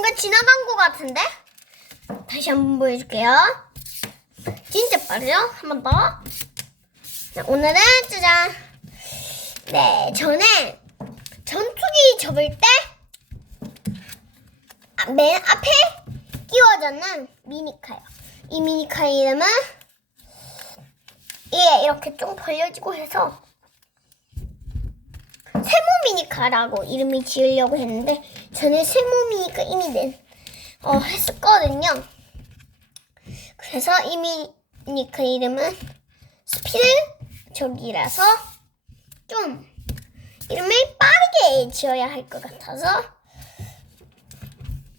뭔가 지나간 것 같은데? 다시 한번 보여줄게요. 진짜 빠르죠? 한번 더. 자, 오늘은 짜잔. 네, 전에 전투기 접을 때, 아, 맨 앞에 끼워졌는 미니카요. 이 미니카 이름은, 예, 이렇게 좀 벌려지고 해서, 세모 미니카라고 이름을 지으려고 했는데, 저는 세모 미니카 이미 낸, 어, 했었거든요. 그래서 이 미 니카 이름은 스피드 저기라서 좀 이름을 빠르게 지어야 할 것 같아서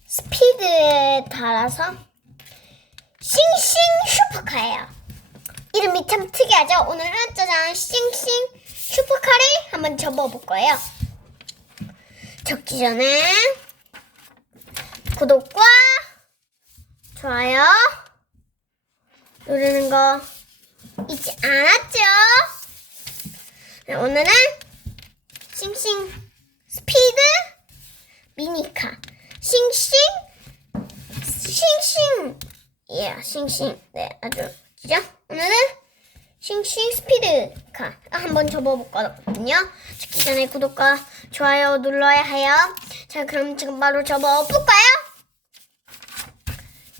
스피드에 따라서 싱싱 슈퍼카예요. 이름이 참 특이하죠? 오늘은 짜잔 싱싱 접어볼 거예요. 접기 전에 구독과 좋아요 누르는 거 잊지 않았죠? 네, 오늘은 싱싱 스피드 미니카 싱싱 싱싱 예 싱싱 네 아주 진짜 오늘은 싱싱 스피드카 한번 접어볼 거거든요 찍기 전에 구독과 좋아요 눌러야 해요 자 그럼 지금 바로 접어볼까요?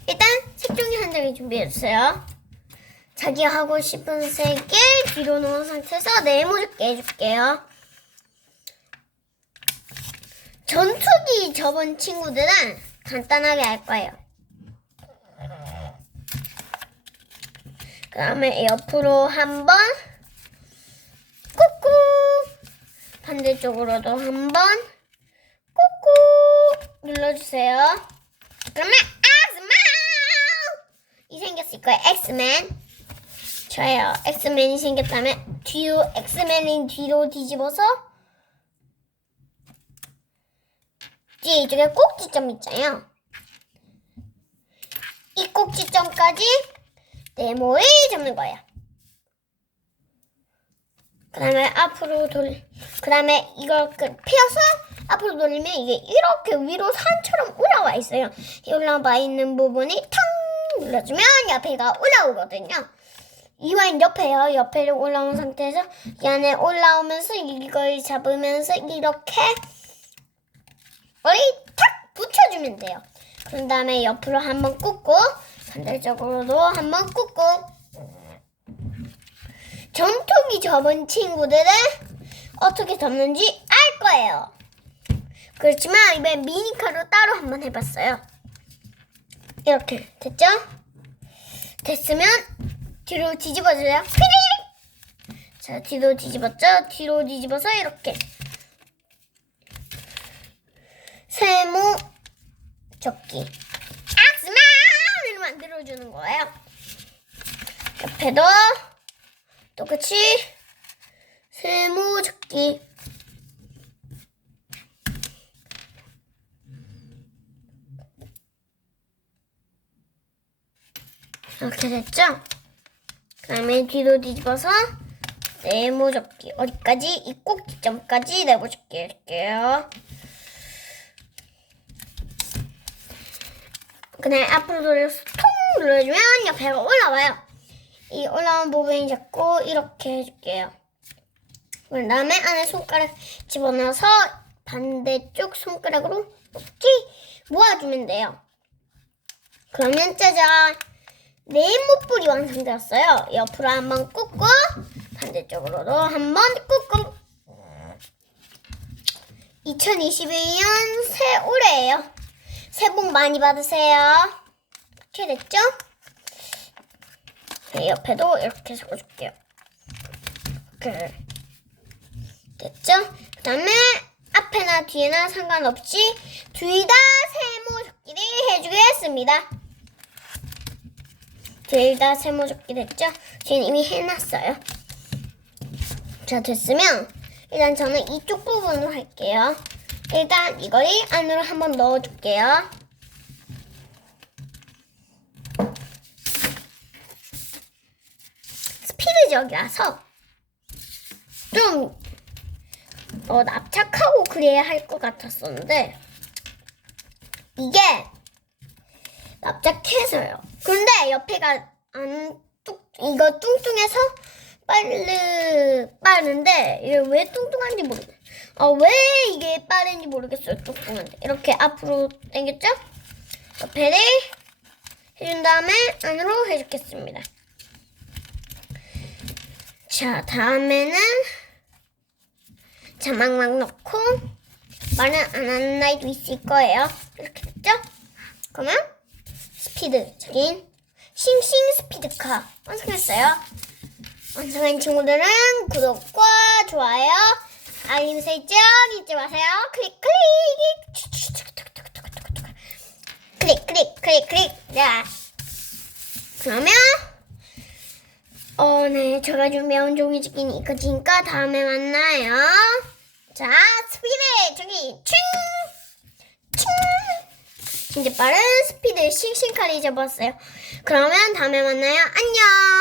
일단 색종이 한 장이 준비해주세요 자기 하고 싶은 색을 뒤로 놓은 상태에서 네모졌게 해줄게요. 전투기 접은 친구들은 간단하게 할 거예요. 그 다음에 옆으로 한 번, 꾹꾹! 반대쪽으로도 한 번, 꾹꾹! 눌러주세요. 그러면 엑스맨! 이 생겼을 거예요, 엑스맨. 좋아요. 엑스맨이 생겼다면 뒤로 엑스맨이 뒤로 뒤집어서 뒤에 이쪽에 꼭지점 있잖아요. 이 꼭지점까지 네모에 잡는 거예요. 그 다음에 앞으로 돌, 그 다음에 이걸 그 펴서 앞으로 돌리면 이게 이렇게 위로 산처럼 올라와 있어요. 이 올라와 있는 부분이 탕 눌러주면 옆에가 올라오거든요. 이와인 옆에요. 옆에를 올라온 상태에서 이 안에 올라오면서 이걸 잡으면서 이렇게 머리 탁 붙여주면 돼요. 그런 다음에 옆으로 한번 꽂고 반대쪽으로도 한번 꽂고 전투기 접은 친구들은 어떻게 접는지 알 거예요. 그렇지만 이번엔 미니카로 따로 한번 해봤어요. 이렇게 됐죠? 됐으면 뒤로 뒤집어줘요. 휘리! 자, 뒤로 뒤집었죠? 뒤로 뒤집어서 이렇게. 세모 접기. 만들어주는 거예요. 옆에도 똑같이 세모 접기. 이렇게 됐죠? 그 다음에 뒤로 뒤집어서 네모 접기 어디까지? 이 꼭지점까지 네모 접기 할게요. 그다음에 앞으로 돌려서 통 눌러주면 옆에가 올라와요. 이 올라온 부분이 자꾸 이렇게 해줄게요. 그 다음에 안에 손가락 집어넣어서 반대쪽 손가락으로 이렇게 모아주면 돼요. 그러면 짜잔! 네모뿔이 완성되었어요. 옆으로 한번 꾹꾹 반대쪽으로도 한번 꾹꾹 2021년 새 올해예요. 새해 복 많이 받으세요. 이렇게 됐죠? 네, 옆에도 이렇게 적어줄게요. 이렇게 됐죠? 그 다음에 앞에나 뒤에나 상관없이 둘 다 세모 접기를 해주겠습니다. 둘 다 세모 접기 됐죠? 지금 이미 해놨어요. 자, 됐으면 일단 저는 이쪽 부분으로 할게요. 일단 이걸 안으로 한번 넣어줄게요. 스피드적이라서 좀 어, 납작하고 그래야 할 것 같았었는데 이게 납작해서요. 그런데 옆에가 안 뚝, 이거 뚱뚱해서 빠르, 빠른데, 이게 왜 뚱뚱한지 모르겠어요. 어, 왜 이게 빠른지 모르겠어요. 뚱뚱한데. 이렇게 앞으로 당겼죠? 옆에를 해준 다음에 안으로 해주겠습니다. 자, 다음에는 자막막 넣고 말은 안 하는 나이도 있을 거예요. 이렇게 됐죠? 그러면 스피드, 저긴 싱싱 스피드카 완성했어요. 완성한 친구들은 구독과 좋아요, 알림 설정 잊지 마세요. 클릭 클릭 클릭 클릭 클릭 클릭 자 그러면 어, 네, 제가 준비한 종이 치킨이 이거니까 다음에 만나요. 자, 스피드 저기 칭! 칭! 진짜 빠른 스피드 싱싱카리 잡았어요. 그러면 다음에 만나요. 안녕!